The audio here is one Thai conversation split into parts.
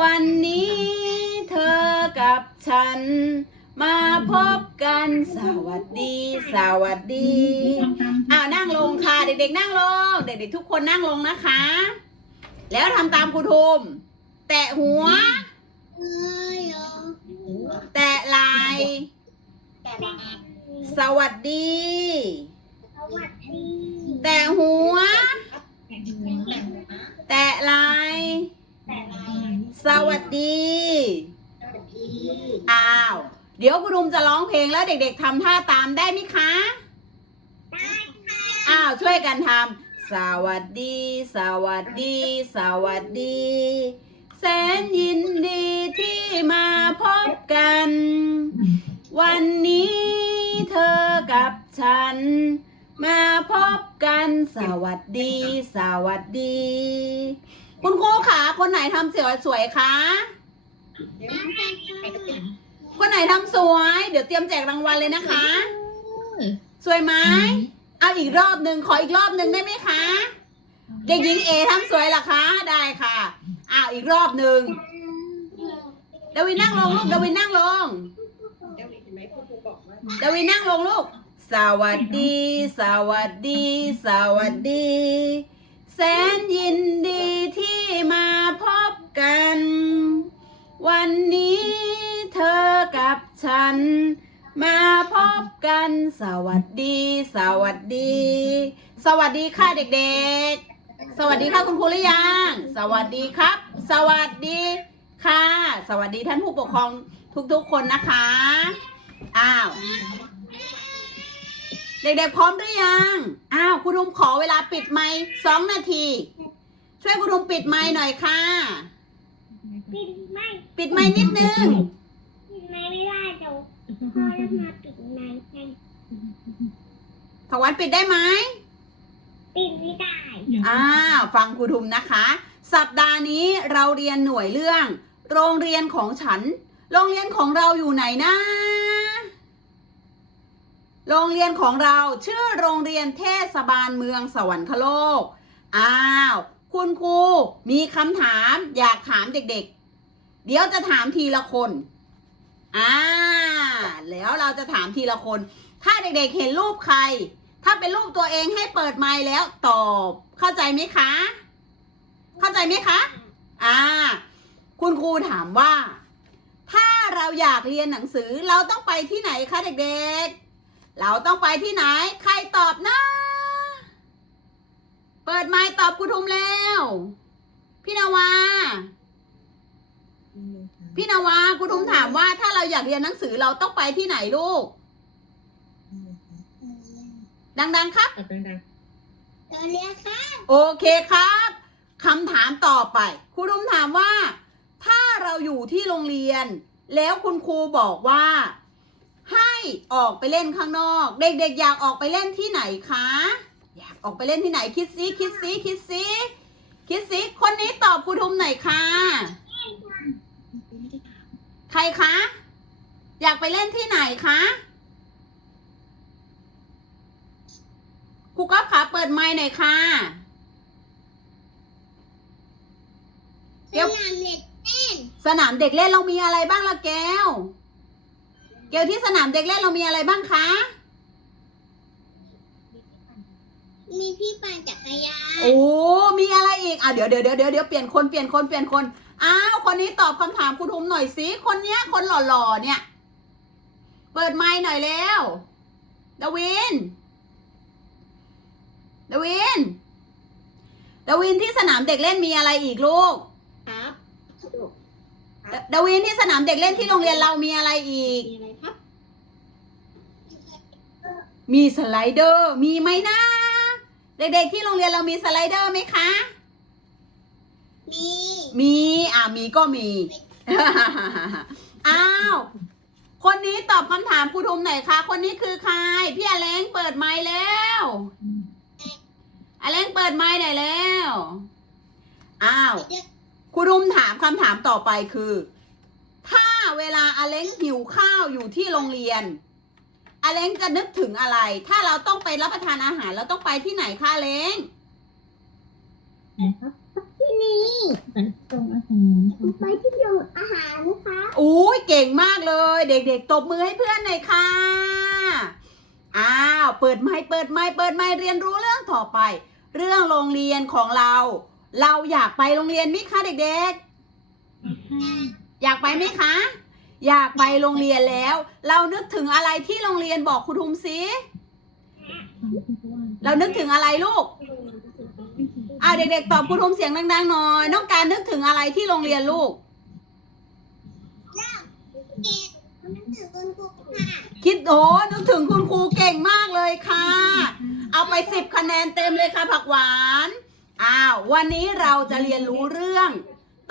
วันนี้เธอกับฉัน มาพบกันสวัสดี สวัสดีอ้าวนั่งลงค่ะ เด็กๆนั่งลง เด็กๆทุกคนนั่งลงนะคะ แล้วทำตามครูทุมแตะหัว แตะไหลสวัสดี แตะหัว แตะไหล สวัสดี อ้าว เดี๋ยวครูทุมจะร้องเพลงแล้วเด็ก ๆทำท่าตามได้ไหมคะ อ้าว ช่วยกันทำสวัสดี สวัสดี สวัสดี แสนยินดีที่มาพบกัน วันนี้เธอกับฉัน มาพบกัน สวัสดี สวัสดี คุณครูขาคนไหนทำเสียสวยคะ คนไหนทำสวย เดี๋ยวเตรียมแจกรางวัลเลยนะคะ สวยไหมเอาอีกรอบหนึ่งขออีกรอบหนึ่งได้ไหมคะ เด็กหญิงเอทำสวยเหรอคะ ได้ค่ะอ้าวอีกรอบหนึ่งดาวินนั่งลงลูกดาวินนั่งลงดาวินนั่งลงลูก สวัสดี สวัสดี สวัสดี แสนยินดีที่มาพบกัน วันนี้เธอกับฉัน มาพบกัน สวัสดี สวัสดี สวัสดีค่ะเด็กๆ สวัสดีค่ะคุณครูหรือยัง สวัสดีครับ สวัสดีค่ะ สวัสดีท่านผู้ปกครองทุกๆคนนะคะ อ้าว เด็กๆพร้อมหรือยัง อ้าวคุณลุงขอเวลาปิดไมค์สองนาที ช่วยคุณลุงปิดไมค์หน่อยค่ะ ปิดไม่ปิดไมค์นิดนึง ปิดไม่ไม่ได้เดี๋ยวพ่อจะมาปิดไม่ให้ถวันปิดได้ไหม ปิดไม่ได้ อ้าวฟังครูทุมนะคะ สัปดาห์นี้เราเรียนหน่วยเรื่อง โรงเรียนของฉัน โรงเรียนของเราอยู่ไหนนะ โรงเรียนของเราชื่อโรงเรียนเทศบาลเมืองสวรรคโลก อ้าว คุณครูมีคำถามอยากถามเด็กๆเดี๋ยวจะถามทีละคน อ่า แล้วเราจะถามทีละคน ถ้าเด็กๆเห็นรูปใคร ถ้าเป็นรูปตัวเองให้เปิดไมค์แล้วตอบ เข้าใจไหมคะ เข้าใจไหมคะ อ่า คุณครูถามว่า ถ้าเราอยากเรียนหนังสือเราต้องไปที่ไหนคะเด็กๆ เราต้องไปที่ไหน ใครตอบนะ เปิดไมค์ตอบครูทุมแล้ว พี่นาวา พี่นาวาครูทุมถามว่าถ้าเราอยากเรียนหนังสือเราต้องไปที่ไหนลูก ดังๆครับตอนนี้ค่ะโอเคครับคำถามต่อไปครูรุมถามว่า ถ้าเราอยู่ที่โรงเรียน แล้วคุณครูบอกว่า ให้ออกไปเล่นข้างนอก เด็กๆอยากออกไปเล่นที่ไหนคะ อยากออกไปเล่นที่ไหนคิดซิคิดซิคิดซิคิดซิคนนี้ตอบครูทุมหน่อยค่ะ ใครคะ อยากไปเล่นที่ไหนคะครูก๊อฟขาเปิดไมค์หน่อยค่ะสนามเด็กเล่นสนามเด็กเล่นเรามีอะไรบ้างล่ะแก้วแก้วที่สนามเด็กเล่นเรามีอะไรบ้างคะ มีพี่ปั่นจักรยาน โอ้ มีอะไรอีก อะเดี๋ยวเดี๋ยวเดี๋ยวเดี๋ยวเดี๋ยวเปลี่ยนคนเปลี่ยนคนเปลี่ยนคน อ้าว คนนี้ตอบคำถามครูทุมหน่อยสิ คนเนี้ย คนหล่อๆเนี่ย เปิดไมค์หน่อยแล้วดาวินดาวินดาวินที่สนามเด็กเล่นมีอะไรอีกลูก ครับดาดาวินที่สนามเด็กเล่นที่โรงเรียนเรามีอะไรอีกมีอะไรครับ มีสไลเดอร์มีไหมนะ เด็กๆที่โรงเรียนเรามีสไลเดอร์ไหมคะ มี มีอ่ามีก็มี อ้าว คนนี้ตอบคำถามครูทุมหน่อยค่ะคนนี้คือใคร พี่อเล้งเปิดไมค์แล้วอเล้งเปิดไมค์หน่อยแล้ว อ้าวครูทุมถามคำถามต่อไปคือ ถ้าเวลาอเล้งหิวข้าวอยู่ที่โรงเรียน อเล้งจะนึกถึงอะไร ถ้าเราต้องไปรับประทานอาหาร เราต้องไปที่ไหนคะอเล้งที่นี่นี้ไปส่งอาหารไปที่โรงอาหารนะคะอุ้ยเก่งมากเลย เด็กๆตบมือให้เพื่อนหน่อยค่ะ อ้าว เปิดไม้เปิดไม้เปิดไม้เรียนรู้เรื่องต่อไป เรื่องโรงเรียนของเรา เราอยากไปโรงเรียนไหมคะเด็กๆ อยากไปไหมคะ อยากไปโรงเรียนแล้ว เรานึกถึงอะไรที่โรงเรียนบอกครูทุมสิเรานึกถึงอะไรลูกอ่าเด็กๆตอบครูทุมเสียงดังๆหน่อยน้องการนึกถึงอะไรที่โรงเรียนลูกคิดโอ้นึกถึงคุณครูเก่งมากเลยค่ะ เอาไปสิบคะแนนเต็มเลยค่ะผักหวานอ้าววันนี้เราจะเรียนรู้เรื่อง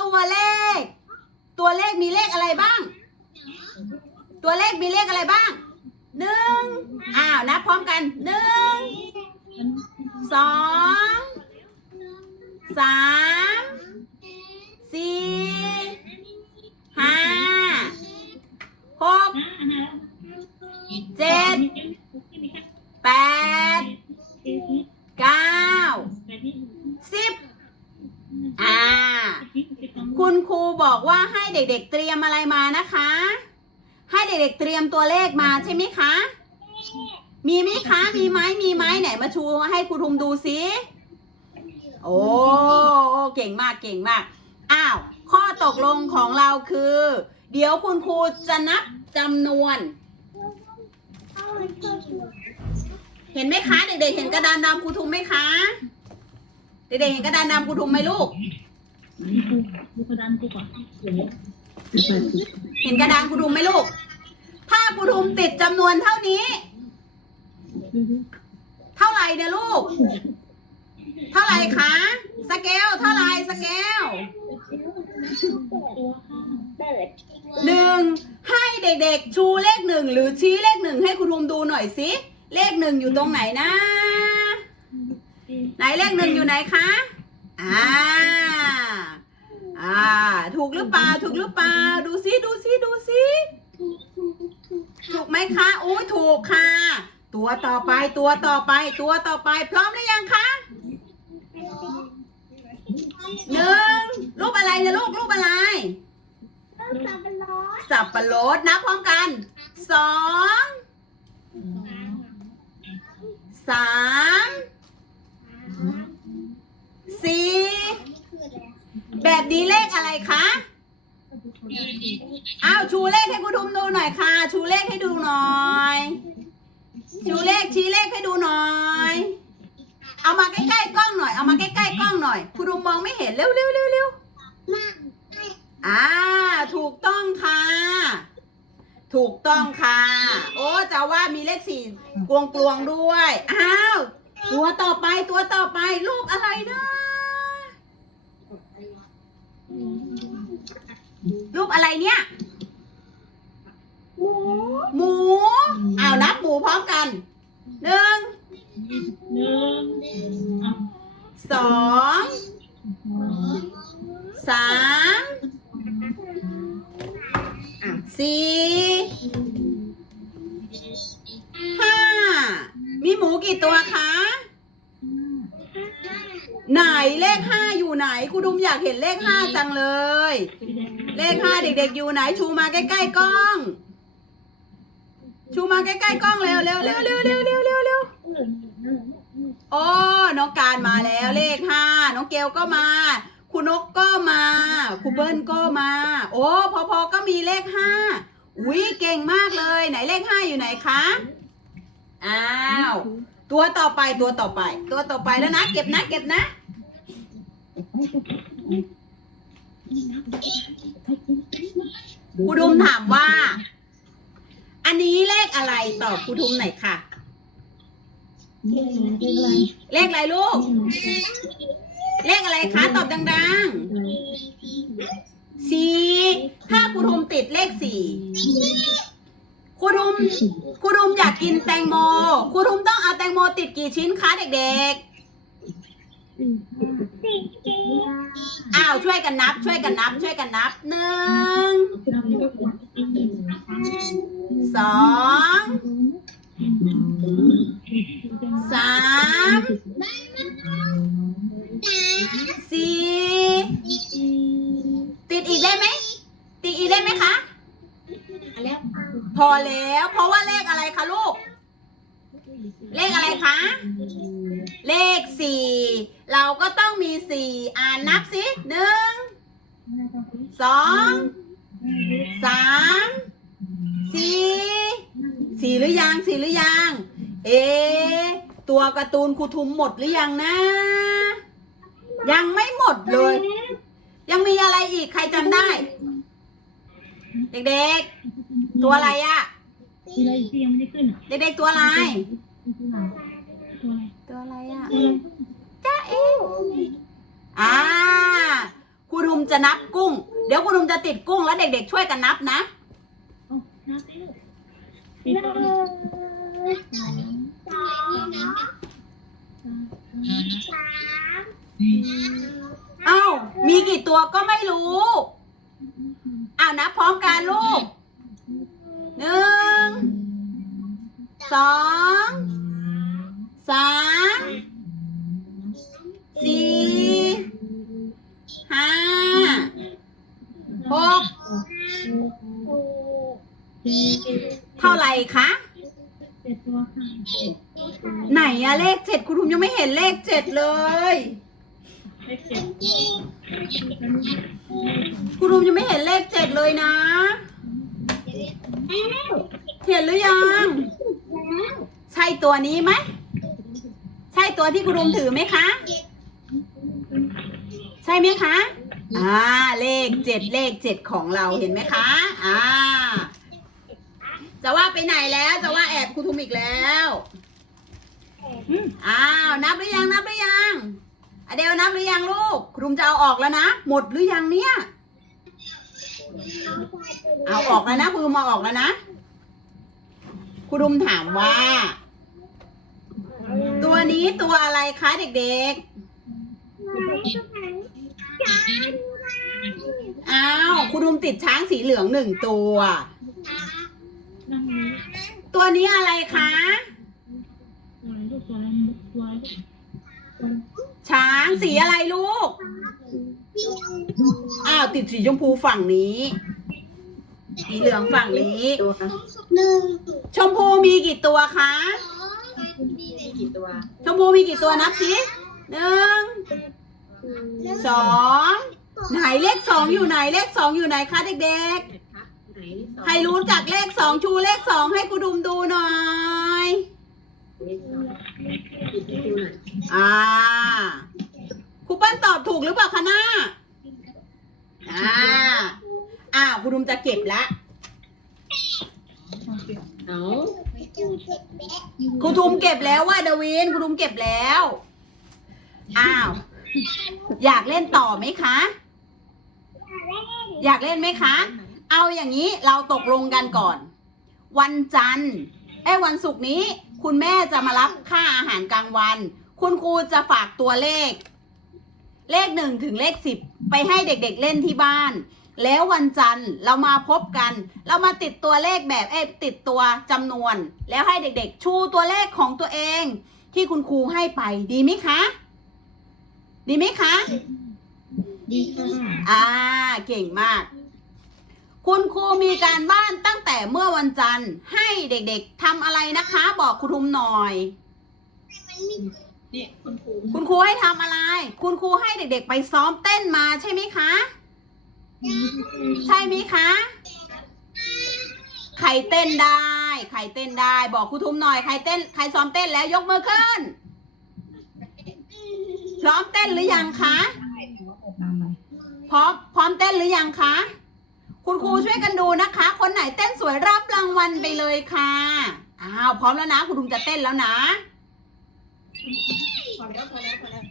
ตัวเลข ตัวเลขมีเลขอะไรบ้าง ตัวเลขมีเลขอะไรบ้างหนึ่งอ้าวนับพร้อมกันหนึ่งสองสามสี่ห้าหกเจ็ดแปดเก้าสิบอ่า คุณครูบอกว่าให้เด็กๆเตรียมอะไรมานะคะ ให้เด็กๆเตรียมตัวเลขมาใช่ไหมคะ มีไหมคะ มีไหมมีไหมไหนมาชูให้ครูทุมดูสิ โอ้เก่งมากเก่งมาก อ้าว ข้อตกลงของเราคือ เดี๋ยวคุณครูจะนับจำนวน เห็นไหมคะ เด็กๆ เห็นกระดานดำครูทุมไหมคะ เด็กๆ เห็นกระดานดำครูทุมไหมลูกกระดานกูก่อน เห็นกระดานครูทุมไหมลูก ถ้าครูทุมติดจำนวนเท่านี้ เท่าไหร่เนี่ยลูก เท่าไหร่คะ สเกลเท่าไหร่สเกลหนึ่งให้เด็กๆ ชูเลขหนึ่งหรือชี้เลขหนึ่งให้ครูทุมดูหน่อยสิเลขหนึ่งอยู่ตรงไหนนะ ไหนเลขหนึ่งอยู่ไหนคะ อ่า อ่า ถูกหรือเปล่า ถูกหรือเปล่า ดูซิ ดูซิ ดูซิ ถูกไหมคะอุ้ยถูกค่ะ ตัวต่อไป ตัวต่อไป ตัวต่อไป พร้อมหรือยังคะหนึ่งรูปอะไรนี่ยลูก รูปอะไรสับปะรดสับปะรดนับพร้อมกันสองสามสี่ แบบนี้เลขอะไรคะอ้าวชูเลขให้คุณทุมดูหน่อยค่ะ ชูเลขให้ดูหน่อย ชูเลขชี้เลขให้ดูหน่อย เอามาใกล้ๆกล้องหน่อย เอามาใกล้ๆกล้องหน่อยคุณทุมมองไม่เห็นเร็วเร็วเร็วเร็วมากอ่า ถูกต้องค่ะ ถูกต้องค่ะ โอ้จะว่ามีเลขสี่กลวงกลวงๆด้วย อ้าว ตัวต่อไปตัวต่อไปรูปอะไรเนะ รูปอะไรเนี่ย หมูหมู อ้าวนับหมูพร้อมกัน หนึ่ง หนึ่งสอง สามอะสี่ ห้า มีหมูกี่ตัวคะ ไหนเลขห้าอยู่ไหนครูดุมอยากเห็นเลขห้าจังเลย เลขห้าเด็กๆอยู่ไหนชูมาใกล้ๆกล้อง ชูมาใกล้ๆกล้องเร็วเร็วเร็วเร็วเร็วเร็วเร็วเร็วโอ้น้องการมาแล้วเลขห้าน้องเกลก็มาคุณนกก็มาครูเบิ้ลก็มา โอ้พอพอก็มีเลขห้าอุ้ยเก่งมากเลย ไหนเลขห้าอยู่ไหนคะอ้าว ตัวต่อไปตัวต่อไป ตัวต่อไปแล้วนะ เก็บนะ เก็บนะ ครูดุมถามว่า อันนี้เลขอะไรตอบครูดุมหน่อยค่ะ เลขอะไรลูก เลขอะไรคะ ตอบดังๆสี่ถ้าครูดุมติดเลขสี่ รูดุมครูดุมอยากกินแตงโมครูดุมต้องเอาแตงโมติดกี่ชิ้นคะเด็กสิบสี่ๆอ้าวช่วยกันนับ ช่วยกันนับ ช่วยกันนับหนึ่งสองสามสี่ติดอีกได้ไหมติดอีกได้ไหมคะ แล้วพอแล้ว เพราะว่าเลขอะไรคะลูก เลขอะไรคะ เลขสี่ เราก็ต้องมีสี่อ่านนับสิหนึ่ง สอง สาม สี่สี่หรือยังสี่หรือยัง เอ ตัวการ์ตูนครูทุมหมดหรือยังนะ ยังไม่หมดเลย ยังมีอะไรอีกใครจำได้ เด็กๆ ตัวอะไรอะมีอะไรที่ยังไม่ได้ขึ้นอะเด็กๆตัวอะไร ตัวอะไรตัวอะไรอะตัวอะไรจ้าเอวอ่าครูทุมจะนับกุ้ง เดี๋ยวครูทุมจะติดกุ้งแล้วเด็กๆช่วยกันนับนะโอ้นับสิลูกสี่หสนึ่องงสองสามเอ้ามีกี่ตัวก็ไม่รู้ อ้าวนับพร้อมกันลูกหนึ่งสองสามสี่ห้าหกเจ็ดเท่าไหร่คะเจ็ดตัวค่ะไหนอะเลขเจ็ดคุณทุมยังไม่เห็นเลขเจ็ดเลยเลขเจ็ด คุณทุมยังไม่เห็นเลขเจ็ดเลยนะ เห็นหรือยัง ใช่ตัวนี้ไหม ใช่ตัวที่คุณทุมถือไหมคะ ใช่ไหมคะ อ่า เลขเจ็ดเลขเจ็ดของเราเห็นไหมคะ อ่า จะว่าไปไหนแล้ว จะว่าแอบครูทุมอีกแล้ว อ้าว นับหรือยัง นับหรือยัง อเดลนับหรือยังลูกครูมจะเอาออกแล้วนะ หมดหรือยังเนี่ย เอาออกแล้วนะครูมเอาออกแล้วนะครูทุมถามว่า ตัวนี้ตัวอะไรคะเด็กๆ อ้าวครูทุมติดช้างสีเหลืองหนึ่งตัว ตัวนี้อะไรคะ ช้างสีอะไรลูก อ้าวติดสีชมพูฝั่งนี้ สีเหลืองฝั่งนี้หนึ่งชมพูมีกี่ตัวคะกี่ตัวชมพูมีกี่ตัวนับสิหนึ่ง สอง ไหนเลขสองอยู่ไหนเลขสองอยู่ไหนคะเด็กๆ ใครรู้จักเลขสองชูเลขสองให้กูดุมดูหน่อย อ่าครูเปิ้ลตอบถูกหรือเปล่าคะหน้าอ่าอ้าวครูดุมจะเก็บละเอาครูทุมเก็บแล้วว่าดาวินครูทุมเก็บแล้ว อ้าว อยากเล่นต่อไหมคะ อยากเล่นไหมคะ เอาอย่างนี้เราตกลงกันก่อน วันจันทร์ไอ้ยวันศุกร์นี้ คุณแม่จะมารับค่าอาหารกลางวัน คุณครูจะฝากตัวเลข เลขหนึ่งถึงเลขสิบไปให้เด็กๆเล่นที่บ้าน แล้ววันจันทร์เรามาพบกัน เรามาติดตัวเลขแบบเอ้ยติดตัวจำนวน แล้วให้เด็กๆ ชูตัวเลขของตัวเอง ที่คุณครูให้ไปดีไหมคะ ดีไหมคะ ดีค่ะ อ่า เก่งมาก คุณครูมีการบ้านตั้งแต่เมื่อวันจันทร์ ให้เด็กๆทำอะไรนะคะ บอกครูทุมหน่อย เนี่ยคุณครูคุณครูให้ทำอะไร คุณครูให้เด็กๆไปซ้อมเต้นมาใช่ไหมคะ ใช่ไหมคะ ใครเต้นได้ ใครเต้นได้ บอกครูทุมหน่อย ใครเต้น ใครซ้อมเต้นแล้วยกมือขึ้น พร้อมเต้นหรือยังคะ พร้อม พร้อมเต้นหรือยังคะ คุณครูช่วยกันดูนะคะ คนไหนเต้นสวยรับรางวัลไปเลยค่ะ อ้าวพร้อมแล้วนะ คุณลุงจะเต้นแล้วนะพอแล้วพอแล้วพอแล้ว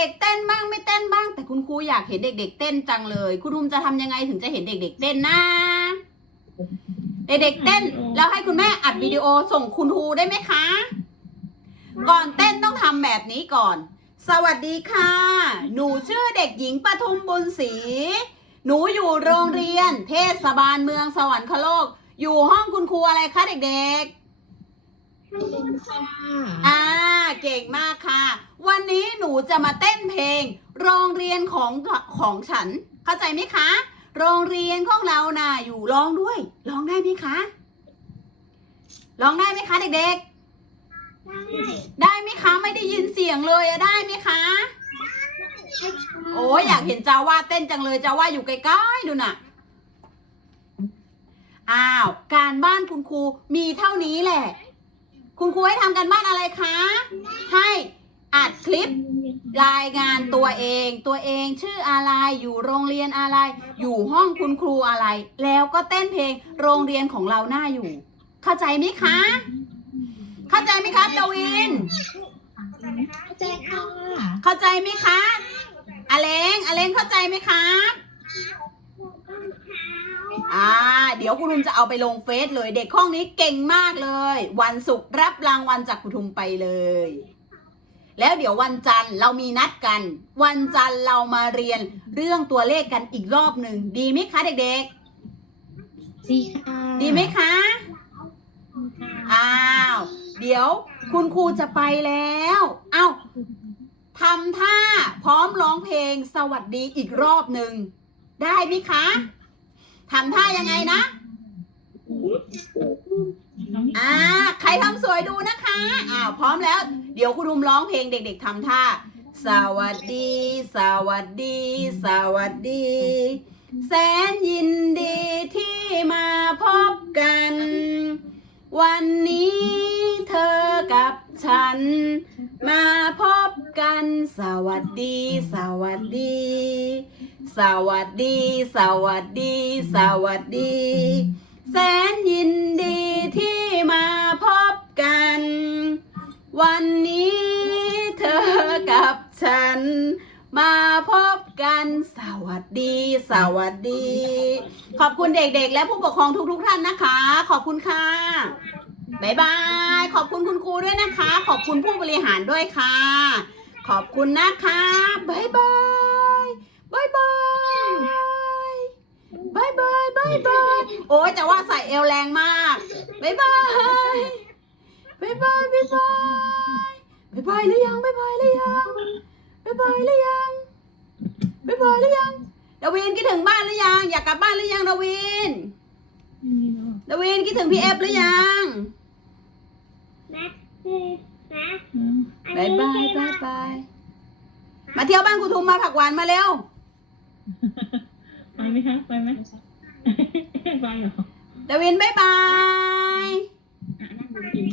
ด็กๆ เต้นบ้างไม่เต้นบ้าง แต่คุณครูอยากเห็นเด็ก ๆ เต้นจังเลยคุณทุมจะทำยังไงถึงจะเห็นเด็ก ๆ เต้นนะเด็กๆเต้น แล้วให้คุณแม่อัดวิดีโอส่งคุณครูได้ไหมคะ ก่อนเต้นต้องทำแบบนี้ก่อน สวัสดีค่ะ หนูชื่อเด็กหญิงปทุมบุญศรีหนูอยู่โรงเรียน เทศบาลเมืองสวรรคโลก อยู่ห้องคุณครูอะไรคะเด็กๆ อ่าเก่งมากค่ะ วันนี้หนูจะมาเต้นเพลง โรงเรียนของของฉัน เข้าใจไหมคะ โรงเรียนของเราน่ะอยู่ร้องด้วยร้องได้ไหมคะร้องได้ไหมคะเด็กๆ ได้ไหมคะไม่ได้ยินเสียงเลยอะได้ไหมคะ โอ้ยอยากเห็นจาว่าเต้นจังเลยจาว่าอยู่ใกล้ๆดูน่ะอ้าว การบ้านคุณครูมีเท่านี้แหละ คุณครูให้ทำการบ้านอะไรคะ ให้อัดคลิปรายงานตัวเอง ตัวเองชื่ออะไร อยู่โรงเรียนอะไร อยู่ห้องคุณครูอะไร แล้วก็เต้นเพลงโรงเรียนของเราหน้าอยู่ เข้าใจไหมคะ เข้าใจไหมครับดาวิน เข้าใจค่ะ เข้าใจไหมคะอเลงอเลงเข้าใจไหมครับ อ่า เดี๋ยวคุณทุมจะเอาไปลงเฟซเลยเด็กห้องนี้เก่งมากเลย วันศุกร์รับรางวัลจากคุณทุมไปเลย แล้วเดี๋ยววันจันทร์เรามีนัดกัน วันจันทร์เรามาเรียนเรื่องตัวเลขกันอีกรอบหนึ่งดีไหมคะเด็กดีค่ะๆดีไหมคะอ้าวเดี๋ยวคุณครูจะไปแล้วเอ้าทำท่าพร้อมร้องเพลงสวัสดีอีกรอบหนึ่งได้ไหมคะ ทำท่ายังไงนะอ่าใครทำสวยดูนะคะอ้าวพร้อมแล้ว เดี๋ยวคุณรุมร้องเพลงเด็ก ๆทำท่า สวัสดี สวัสดี สวัสดี แสนยินดีที่มาพบกัน วันนี้เธอกับฉัน มาพบกัน สวัสดี สวัสดี สวัสดี สวัสดี สวัสดี แสนยินดีที่มาพบกัน วันนี้เธอกับฉัน มาพบกัน สวัสดี สวัสดี ขอบคุณเด็กๆ และผู้ปกครองทุกๆท่านนะคะ ขอบคุณค่ะบ๊ายบาย ขอบคุณคุณครูด้วยนะคะ ขอบคุณผู้บริหารด้วยค่ะ ขอบคุณนะคะบ๊ายบาย บ๊ายบายบ๊ายบายบ๊ายบายโอ้ยแต่ว่าใส่เอวแรงมากบ๊ายบายบ๊ายบายบ๊ายบายบ๊ายบายหรือยังบ๊ายบายหรือยังบ๊ายบายหรือยังบ๊ายบายหรือยังดาวินคิดถึงบ้านหรือยัง อยากกลับบ้านหรือยังดาวินดาวินคิดถึงพี่เอฟหรือยังแม่คือแม่บายบายบายบายมาเที่ยวบ้านคุณทุมมาผักหวานมาเร็ว ไปไหมคะไปไหมไปเหรอดาวินบายบายอะนั่งดูกิน